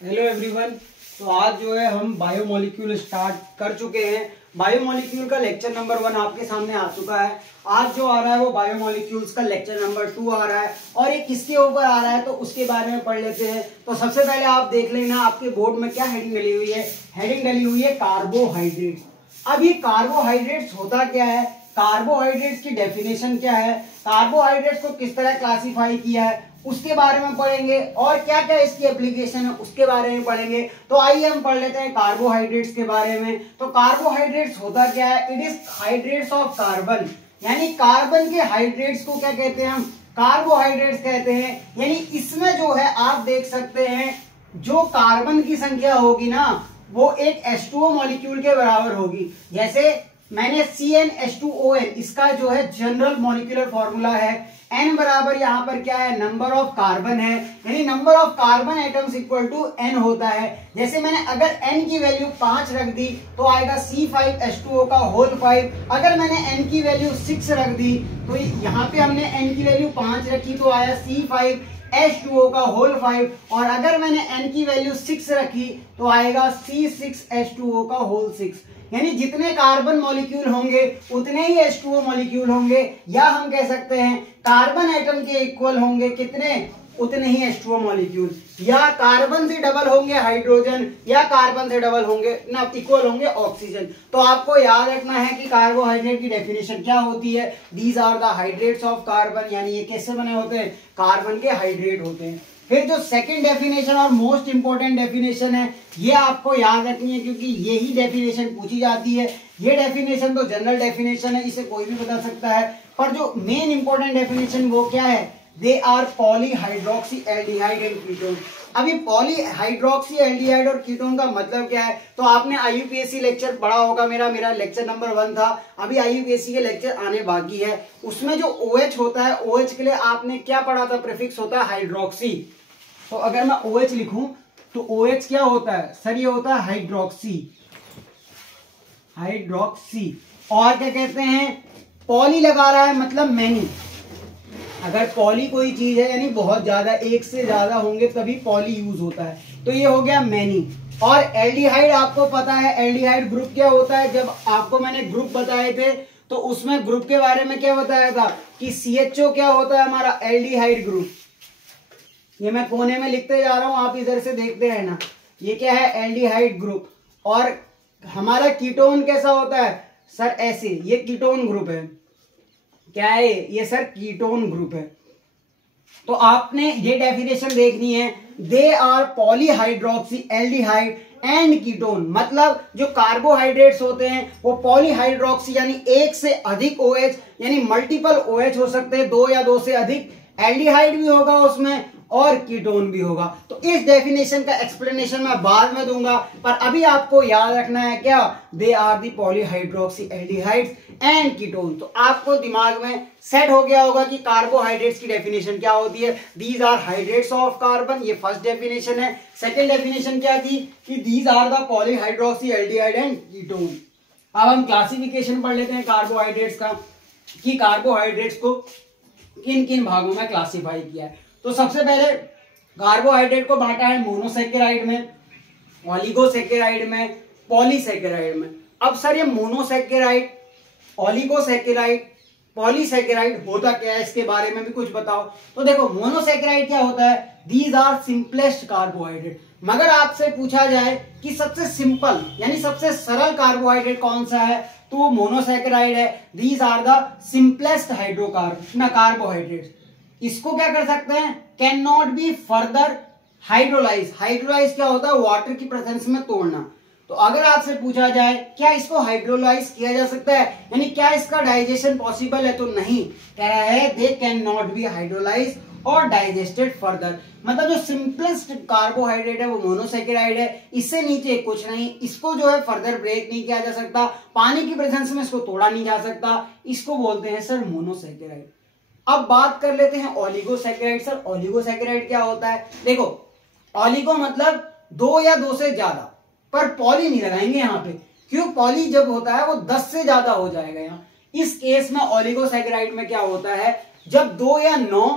Hello everyone. तो आज जो है हम बायोमोलिक्यूल स्टार्ट कर चुके हैं। बायोमोलिक्यूल का लेक्चर नंबर 1 आपके सामने आ चुका है। आज जो आ रहा है वो बायोमोलिक्यूल्स का लेक्चर नंबर 2 आ रहा है और ये किसके ऊपर आ रहा है तो उसके बारे में पढ़ लेते हैं। तो सबसे पहले आप देख लेना आपके बोर्ड में क्या हेडिंग डली हुई है। हेडिंग डली हुई है कार्बोहाइड्रेट। अब ये कार्बोहाइड्रेट्स होता क्या है, कार्बोहाइड्रेट्स की डेफिनेशन क्या है, कार्बोहाइड्रेट्स को किस तरह क्लासिफाई किया है उसके बारे में पढ़ेंगे और क्या क्या इसकी एप्लीकेशन है उसके बारे में पढ़ेंगे। तो आइए हम पढ़ लेते हैं कार्बोहाइड्रेट्स के बारे में। तो कार्बोहाइड्रेट्स होता क्या है, it is hydrates of carbon, यानी कार्बन के हाइड्रेट्स को क्या कहते हैं, हम कार्बोहाइड्रेट्स कहते हैं। यानी इसमें जो है आप देख सकते हैं जो कार्बन की संख्या होगी ना वो एक H2O मॉलिक्यूल के बराबर होगी। जैसे मैंने CnH2ON इसका जो है जनरल मॉलिक्यूलर फॉर्मूला है, n बराबर यहाँ पर क्या है, नंबर ऑफ कार्बन है, यानी number of carbon atoms equal to n होता है। जैसे मैंने अगर n की वैल्यू 5 रख दी तो आएगा C5H2O का होल 5। अगर मैंने n की वैल्यू 6 रख दी तो यहाँ पे हमने n की वैल्यू 5 रखी तो आया C5H2O का होल 5। और अगर मैंने n की वैल्यू 6 रखी तो आएगा C6H2O का होल 6। यानी जितने कार्बन मॉलिक्यूल होंगे उतने ही H2O मॉलिक्यूल होंगे, या हम कह सकते हैं कार्बन एटम के इक्वल होंगे कितने, उतने ही H2O मॉलिक्यूल। या कार्बन से डबल होंगे हाइड्रोजन, या कार्बन से डबल होंगे ना इक्वल होंगे ऑक्सीजन। तो आपको याद रखना है कि कार्बोहाइड्रेट की डेफिनेशन क्या होती है, these are the hydrates of carbon, यानी ये कैसे बने होते हैं, कार्बन के हाइड्रेट होते हैं। फिर जो सेकंड डेफिनेशन और मोस्ट इंपोर्टेंट डेफिनेशन है ये आपको याद रखनी है क्योंकि यही डेफिनेशन पूछी जाती है। ये डेफिनेशन तो जनरल डेफिनेशन है, इसे कोई भी बता सकता है, पर जो मेन इंपोर्टेंट डेफिनेशन वो क्या है, they are polyhydroxy aldehyde and ketone. अभी पॉलीहाइड्रोक्सी एल्डिहाइड और कीटोन का मतलब क्या है, तो आपने IUPAC लेक्चर पढ़ा होगा, मेरा लेक्चर नंबर 1 था। अभी IUPAC के लेक्चर आने बाकी है। उसमें जो OH होता है, OH के लिए आपने क्या पढ़ा था, प्रीफिक्स होता है हाइड्रोक्सी। तो अगर मैं OH लिखूं तो OH क्या होता है सर, ये होता है हाइड्रोक्सी। और क्या कहते हैं, पॉली लगा रहा है मतलब मैनी। अगर पॉली कोई चीज है यानी बहुत ज्यादा, एक से ज्यादा होंगे तभी पॉली यूज होता है, तो ये हो गया मैनी। और एल्डिहाइड आपको पता है, एल्डिहाइड ग्रुप क्या होता है, जब आपको मैंने ग्रुप बताए थे तो उसमें ग्रुप के बारे में क्या बताया था कि CHO क्या होता है हमारा, एल्डिहाइड ग्रुप। ये मैं कोने में लिखते जा रहा हूं, आप इधर से देखते रहना, ये क्या है, एल्डिहाइड ग्रुप। और हमारा कीटोन कैसा होता है सर, ऐसे, ये कीटोन ग्रुप है। क्या है ये सर, कीटोन ग्रुप है। तो आपने ये डेफिनेशन देखनी है, they are polyhydroxy aldehyde and ketone. मतलब जो कार्बोहाइड्रेट्स होते हैं वो पॉलीहाइड्रोक्सी यानी एक से अधिक OH यानी मल्टीपल OH हो सकते हैं, 2 या 2 से अधिक, एल्डिहाइड भी होगा उसमें और कीटोन भी होगा। तो इस डेफिनेशन का एक्सप्लेनेशन मैं बाद में दूंगा, पर अभी आपको याद रखना है क्या, they are the polyhydroxy aldehydes and ketone. तो आपको दिमाग में सेट हो गया होगा कि कार्बोहाइड्रेट्स की डेफिनेशन क्या होती है, these are hydrates of carbon, ये फर्स्ट डेफिनेशन है। सेकेंड डेफिनेशन क्या थी कि these are the polyhydroxy aldehyde and ketone. अब हम क्लासिफिकेशन पढ़ लेते हैं कार्बोहाइड्रेट्स का, कि कार्बोहाइड्रेट्स को किन किन भागों में क्लासिफाई किया है। तो सबसे पहले कार्बोहाइड्रेट को बांटा है मोनोसैकेराइड में, ऑलिगोसैकेराइड में, पॉलीसैकेराइड में। अब सर ये मोनोसैकेराइड, ऑलिगोसैकेराइड, पॉलीसैकेराइड होता क्या है, इसके बारे में भी कुछ बताओ। तो देखो मोनोसैकेराइड क्या होता है, दीज आर सिंपलेस्ट कार्बोहाइड्रेट। मगर आपसे पूछा जाए कि सबसे सिंपल यानी सबसे सरल कार्बोहाइड्रेट कौन सा है, तो वो मोनोसैकेराइड है। These are the simplest carbohydrate. इसको क्या कर सकते हैं, can not be further hydrolyse. Hydrolyse क्या होता है, वाटर की प्रेजेंस में तोड़ना। तो अगर आपसे पूछा जाए क्या इसको हाइड्रोलाइज किया जा सकता है, यानी क्या इसका डाइजेशन पॉसिबल है, तो नहीं, कह रहा है they can not B hydrolyse और डाइजेस्टेड फर्दर। मतलब जो सिंपलेस्ट कार्बोहाइड्रेट है वो मोनोसैकेराइड है, इससे नीचे कुछ नहीं, इसको जो है फर्दर ब्रेक नहीं किया जा सकता, पानी की प्रेजेंस में इसको तोड़ा नहीं जा सकता, इसको बोलते हैं सर मोनोसैकेराइड। अब बात कर लेते हैं ओलिगोसैकेराइड। सर ओलिगोसैकेराइड क्या होता है, देखो ओलिगो मतलब 2 या 2 से ज्यादा, पर पॉली नहीं लगाएंगे यहाँ पे, क्यों, पॉली जब होता है वो 10 से ज्यादा हो जाएगा यहाँ। इस केस में ओलिगोसैकेराइड में क्या होता है, जब 2 या 9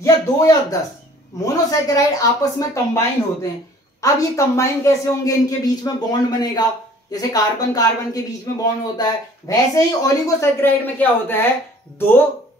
या 2 या 10 मोनोसैकेराइड आपस में कंबाइन होते हैं अब ये कंबाइन कैसे होंगे, इनके बीच में बॉन्ड बनेगा, जैसे कार्बन कार्बन के बीच में बॉन्ड होता है, वैसे ही ओलिगोसैकेराइड में क्या होता है, दो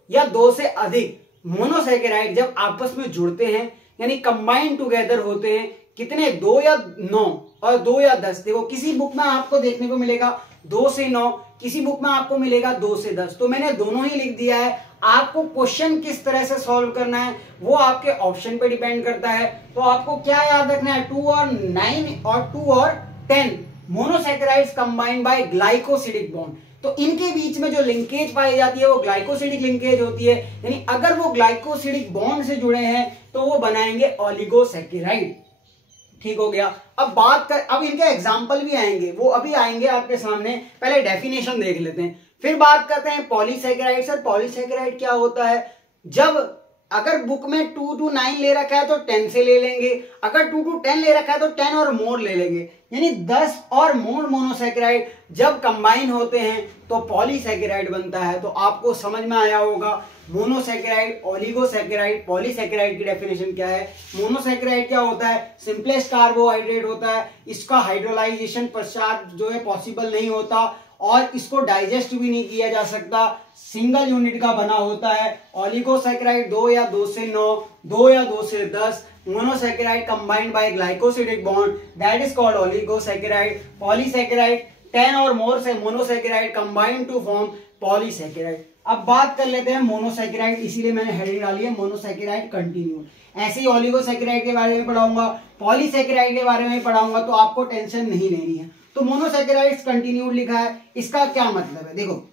या दो से अधिक मोनोसैकेराइड जब आपस में जुड़ते हैं यानी कंबाइन टुगेदर होते हैं, कितने, 2 या 9 और 2 या 10। देखो किसी बुक में आपको देखने को मिलेगा 2 से 9, किसी बुक में आपको मिलेगा 2 से 10। तो मैंने दोनों ही लिख दिया है। आपको क्वेश्चन किस तरह से सॉल्व करना है वो आपके ऑप्शन पे डिपेंड करता है। तो आपको क्या याद रखना है, 2 और 9 और 2 और 10 monosaccharides combined by glycosidic bond. तो इनके बीच में जो लिंकेज पाई जाती है वो ग्लाइकोसिडिक लिंकेज होती है, यानी अगर वो ग्लाइकोसिडिक बॉन्ड से जुड़े हैं तो वो बनाएंगे ओलिगोसैकेराइड। ठीक हो गया। अब बात कर, अब इनके एग्जाम्पल भी आएंगे, वो अभी आएंगे आपके सामने, पहले डेफिनेशन देख लेते हैं, फिर बात करते हैं पॉलीसैकेराइड। सर पॉलीसैकेराइड क्या होता है, जब अगर बुक में 2 to 9 ले रखा है तो 10 से ले लेंगे, अगर 2 to 10 ले रखा है तो 10 और मोर ले लेंगे, यानी 10 और मोर मोनोसैकेराइड जब कंबाइन होते हैं तो पॉलीसैकेराइड बनता है। तो आपको समझ में आया होगा मोनोसैकेराइड, ओलिगोसैकेराइड, पॉलीसैकेराइड की डेफिनेशन क्या है। मोनोसैकेराइड क्या होता है, सिंपलेस्ट कार्बोहाइड्रेट होता है, इसका हाइड्रोलाइजेशन पश्चात जो है पॉसिबल नहीं होता और इसको डाइजेस्ट भी नहीं किया जा सकता, सिंगल यूनिट का बना होता है। ओलिगोसैकेराइड 2 या 2 से 9, 2 या 2 से 10, monosaccharide combined by glycosidic bond, that is called oligosaccharide. Polysaccharide 10 और मोर से monosaccharide combined to form polysaccharide. अब बात कर लेते हैं मोनोसैकेराइड, इसीलिए मैंने हेडिंग डाली है मोनोसैकेराइड कंटिन्यूड। ऐसे ही ओलिगोसैकेराइड के बारे में पढ़ाऊंगा, पॉलीसैकेराइड के बारे में पढ़ाऊंगा, तो आपको टेंशन नहीं लेनी है। तो मोनोसैकेराइड्स कंटिन्यूड लिखा है, इसका क्या मतलब है, देखो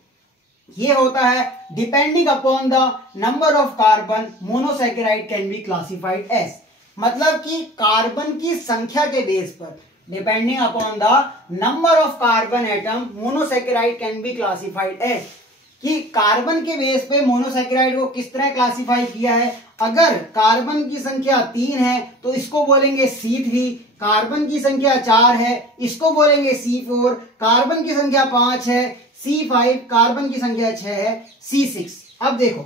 ये होता है depending upon the number of carbon monosaccharide can be classified as, मतलब कि कार्बन की संख्या के बेस पर, depending upon the number of carbon atom monosaccharide can be classified as, कि कार्बन के बेस पे मोनोसैकेराइड को किस तरह क्लासिफाई किया है। अगर कार्बन की संख्या 3 है तो इसको बोलेंगे C3, कार्बन की संख्या 4 है इसको बोलेंगे C4, कार्बन की संख्या 5 है C5, कार्बन की संख्या 6 है C6। अब देखो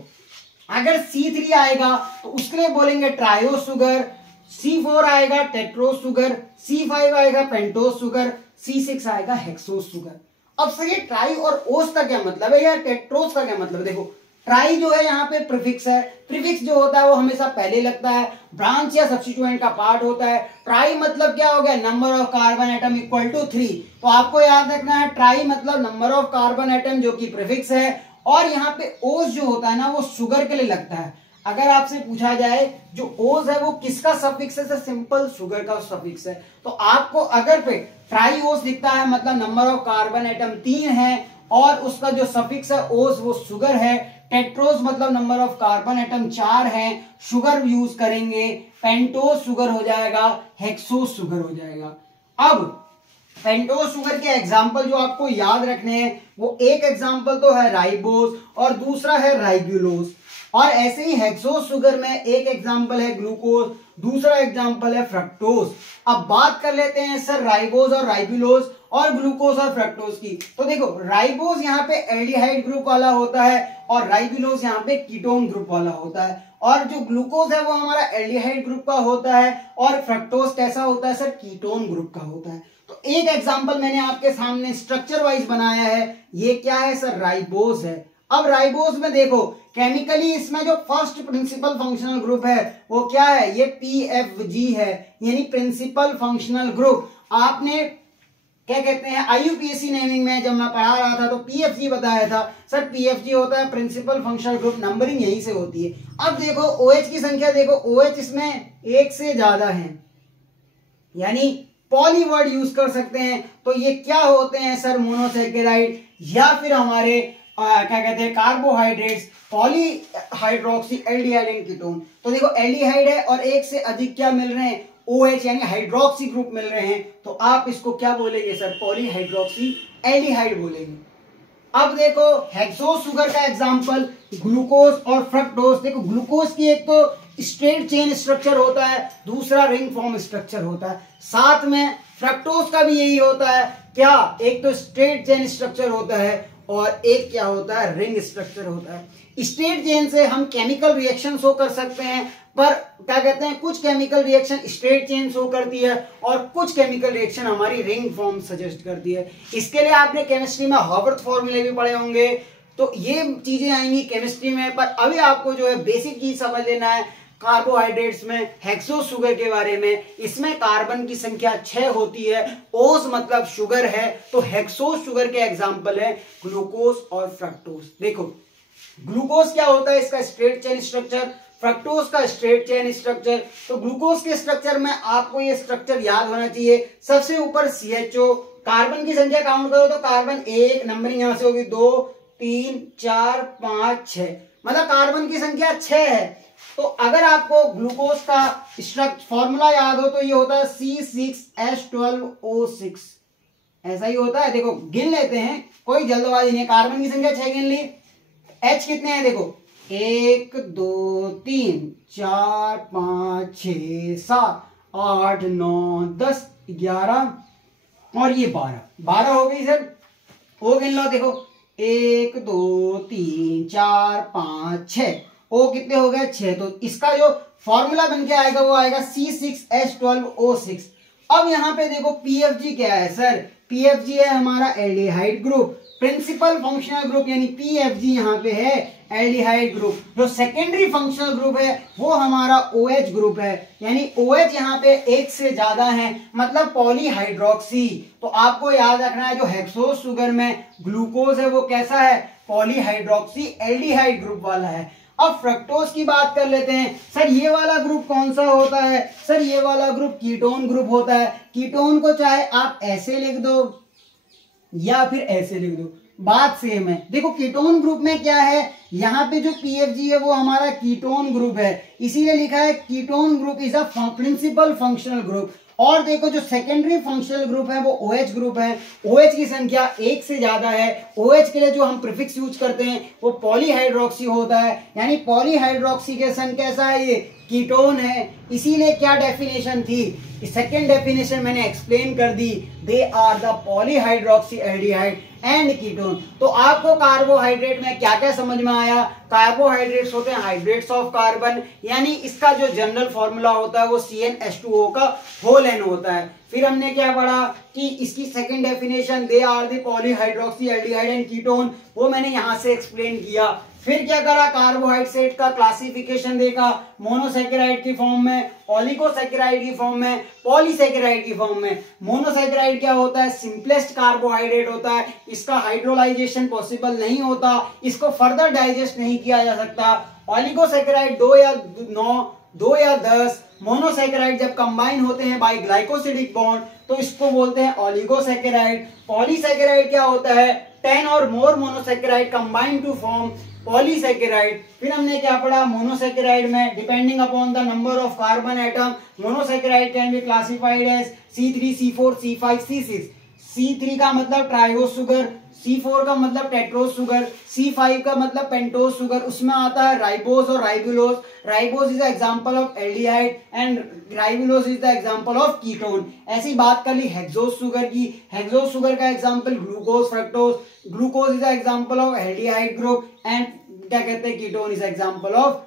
अगर C3 आएगा तो उसके लिए बोलेंगे ट्रायोस सुगर, C4 आएगा टेट्रोस सुगर, C5 आएगा पेंटोस सुगर, C6 आएगा हेक्सोस सुगर। अब सर ये ट्राई और ओस का क्या मतलब है या टेट्रोस का क्या मतलब है, देखो ट्राई जो है यहाँ पे प्रीफिक्स है, प्रीफिक्स जो होता है वो हमेशा पहले लगता है, ब्रांच या सब्स्टिट्यूएंट का पार्ट होता है। ट्राई मतलब क्या हो गया, number of carbon atom equal to 3, तो आपको याद रखना है ट्राई मतलब नंबर ऑफ कार्बन एटम जो कि प्रीफिक्स है, और यहाँ पे ओस जो होता है ना वो शुगर के लिए लगता है। अगर आपसे पूछा जाए जो ओस है वो किसका सफिक्स है, सिंपल शुगर का सफिक्स है। तो आपको अगर पे ट्राई ओस दिखता है मतलब नंबर ऑफ कार्बन एटम 3 है और उसका जो सफिक्स है ओस वो शुगर है। टेट्रोस मतलब नंबर ऑफ कार्बन एटम 4 है, शुगर यूज करेंगे, पेंटोस शुगर हो जाएगा, हेक्सोस शुगर हो जाएगा। अब पेंटोस शुगर के एग्जाम्पल जो आपको याद रखने हैं वो एक एग्जाम्पल तो है राइबोस और दूसरा है राइब्यूलोस, और ऐसे ही हेक्सोस शुगर में एक एग्जाम्पल है ग्लूकोज, दूसरा एग्जाम्पल है फ्रक्टोज। अब बात कर लेते हैं सर राइबोस और राइब्यूलोस और ग्लूकोज और फ्रक्टोज की। तो देखो राइबोस यहाँ पे एल्डिहाइड ग्रुप वाला होता है और राइब्यूलोस यहाँ पे कीटोन ग्रुप वाला होता है, और जो ग्लूकोज है वो हमारा एल्डिहाइड ग्रुप का होता है और फ्रक्टोज कैसा होता है सर, कीटोन ग्रुप का होता है। तो एक एग्जाम्पल मैंने आपके सामने स्ट्रक्चर वाइज बनाया है, ये क्या है सर, राइबोस है। अब राइबोस में देखो केमिकली इसमें जो फर्स्ट प्रिंसिपल फंक्शनल ग्रुप है वो क्या है, ये PFG है, यानी प्रिंसिपल फंक्शनल ग्रुप। आपने क्या कहते हैं IUPAC नेमिंग में जब मैं पढ़ा रहा था तो PFG बताया था, सर PFG होता है प्रिंसिपल फंक्शनल ग्रुप, नंबरिंग यहीं से होती है। अब देखो OH की संख्या देखो, OH इसमें एक से ज्यादा है, यानी पॉली वर्ड यूज कर सकते हैं। तो ये क्या होते हैं सर, मोनोसैकेराइड या फिर हमारे क्या कहते हैं carbohydrates, polyhydroxy aldehyde and ketone. तो देखो एल्डिहाइड है और एक से अधिक क्या मिल रहे हैं, OH यानी हाइड्रोक्सी ग्रुप मिल रहे हैं, तो आप इसको क्या बोलेंगे सर, पॉलीहाइड्रोक्सी एल्डिहाइड बोलेंगे। अब देखो हेक्सोस शुगर का एग्जांपल ग्लूकोज और फ्रक्टोज। देखो ग्लूकोज की एक तो स्ट्रेट चेन स्ट्रक्चर होता है, दूसरा रिंग फॉर्म स्ट्रक्चर होता है, साथ में फ्रक्टोज का भी यही होता है, क्या एक तो स्ट्रेट चेन स्ट्रक्चर होता है और एक क्या होता है, रिंग स्ट्रक्चर होता है। स्ट्रेट चेन से हम केमिकल रिएक्शन शो कर सकते हैं, पर क्या कहते हैं, कुछ chemical reaction straight chain show करती है और कुछ केमिकल रिएक्शन हमारी रिंग फॉर्म सजेस्ट करती है। इसके लिए आपने केमिस्ट्री में हावर्थ फॉर्मूले भी पढ़े होंगे, तो ये चीजें आएंगी केमिस्ट्री में। पर अभी आपको जो है बेसिक चीज समझ लेना है कार्बोहाइड्रेट्स में हेक्सोस शुगर के बारे में। इसमें कार्बन की संख्या 6 होती है, ओस मतलब शुगर है, तो हेक्सोस शुगर के एग्जाम्पल है ग्लूकोज और फ्रक्टोज। देखो ग्लूकोज क्या होता है, इसका स्ट्रेट चेन स्ट्रक्चर, फ्रक्टोज का स्ट्रेट चेन स्ट्रक्चर। तो ग्लूकोज के स्ट्रक्चर में आपको ये स्ट्रक्चर याद होना चाहिए। सबसे ऊपर CHO, कार्बन की संख्या काउंट करो तो कार्बन 1, नंबरिंग यहां से होगी 2 3 4 5 6, मतलब कार्बन की संख्या 6 है। तो अगर आपको ग्लूकोज का स्ट्रक्चर फॉर्मूला याद हो तो ये होता है C6H12O6, ऐसा ही होता है। देखो गिन लेते हैं, कोई जल्दबाजी नहीं है। कार्बन की संख्या 6 गिन ली, H कितने हैं देखो 1 2 3 4 5 6 7 8 9 10 11 और ये 12 हो गई सर। ओ गिन लो, देखो 1 2 3 4 5 6, ओ कितने हो गए 6। तो इसका जो फॉर्मूला बन के आएगा वो आएगा C6H12O6। अब यहाँ पे देखो PFG क्या है सर, PFG है हमारा aldehyde group, principal functional group यानी PFG यहाँ पे है एल्डिहाइड ग्रुप। जो सेकेंडरी फंक्शनल ग्रुप है वो हमारा OH ग्रुप है, यानी OH यहाँ पे एक से ज्यादा है, मतलब पॉलीहाइड्रोक्सी। तो आपको याद रखना है जो हेक्सोस शुगर में ग्लूकोज है वो कैसा है, पॉलीहाइड्रोक्सी एल्डिहाइड ग्रुप वाला है। अब फ्रक्टोज की बात कर लेते हैं। सर ये वाला ग्रुप कौन सा होता है, सर ये वाला ग्रुप कीटोन ग्रुप होता है। कीटोन को चाहे आप ऐसे लिख दो या फिर ऐसे लिख दो, बात सेम है। देखो कीटोन ग्रुप में क्या है, यहाँ पे जो PFG है वो हमारा कीटोन ग्रुप है, इसीलिए लिखा है ketone group is a principal functional group. और देखो जो सेकेंडरी फंक्शनल ग्रुप है वो OH ग्रुप है, OH की संख्या 1 से ज्यादा है। OH के लिए जो हम प्रीफिक्स यूज करते हैं वो पॉलीहाइड्रोक्सी होता है, यानी पॉलीहाइड्रोक्सी के सन कैसा है, ये कीटोन है। इसीलिए क्या डेफिनेशन थी, सेकेंड डेफिनेशन मैंने एक्सप्लेन कर दी, they are the polyhydroxy aldehyde and ketone. तो आपको कार्बोहाइड्रेट में क्या क्या समझ में आया, कार्बोहाइड्रेट्स होते हैं हाइड्रेट्स ऑफ कार्बन, यानी इसका जो जनरल फॉर्मूला होता है वो CnH2O का होल N होता है। फिर हमने क्या पढ़ा कि इसकी second definition they are the polyhydroxy aldehyde and ketone, वो मैंने यहां से एक्सप्लेन किया। फिर क्या करा, कार्बोहाइड्रेट का क्लासिफिकेशन देखा, मोनोसैकेराइड की फॉर्म में, ओलिगोसैकेराइड की फॉर्म में, पॉलीसैकेराइड की फॉर्म में। मोनोसैकेराइड क्या होता है, सिंपलेस्ट कार्बोहाइड्रेट होता है, इसका हाइड्रोलाइजेशन पॉसिबल नहीं होता, इसको फर्दर डाइजेस्ट नहीं किया जा सकता। ओलिगोसैकेराइड 2 या 10, मोनोसैकेराइड जब कंबाइन होते हैं बाय ग्लाइकोसिडिक बॉन्ड तो इसको बोलते हैं ओलिगोसैकेराइड। पॉलीसैकेराइड क्या होता है, 10 और more monosaccharide combine to form polysaccharide. फिर हमने क्या पढ़ा, मोनोसैकेराइड में depending upon the number of carbon atom monosaccharide can be classified as C3 C4 C5 C6। C3 का मतलब ट्राइओस शुगर, C4 का मतलब टेट्रोस शुगर, C5 का मतलब पेंटोस शुगर, उसमें आता है राइबोस और ribulose. Ribose is the example of aldehyde and ribulose is the example of ketone. ऐसी बात कर ली हेक्सोस शुगर की, हेक्सोस शुगर का example glucose fructose, glucose is the example of aldehyde group and क्या कहते हैं ketone is example of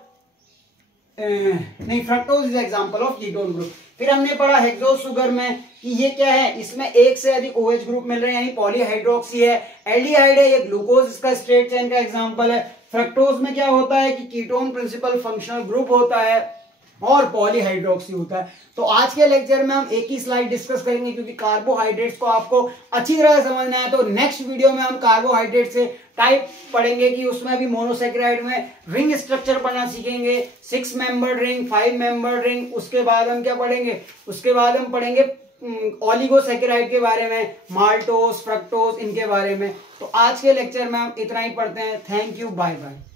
fructose is example of ketone group. फिर हमने पढ़ा हेक्सोस शुगर में कि ये क्या है, इसमें एक से अधिक OH ग्रुप मिल रहे हैं, यानी पॉलीहाइड्रोक्सी है। एल्डिहाइड है, ये ग्लूकोज इसका स्ट्रेट चेन का एग्जांपल है। फ्रक्टोज में क्या होता है कि कीटोन प्रिंसिपल फंक्शनल ग्रुप होता है और पॉलीहाइड्रोक्सी होता है। तो आज के लेक्चर में हम एक ही स्लाइड डिस्कस करेंगे क्योंकि कार्बोहाइड्रेट्स को आपको अच्छी तरह से समझना है। तो नेक्स्ट वीडियो में हम कार्बोहाइड्रेट से टाइप पढ़ेंगे कि उसमें भी मोनोसैकेराइड में रिंग स्ट्रक्चर पढ़ना सीखेंगे, 6 मेंबर्ड रिंग, 5 मेंबर्ड रिंग। उसके बाद हम क्या पढ़ेंगे, उसके बाद हम पढ़ेंगे ओलिगोसैकेराइड के बारे में, माल्टोस फ्रक्टोस इनके बारे में। तो आज के लेक्चर में हम इतना ही पढ़ते हैं। Thank you, bye bye.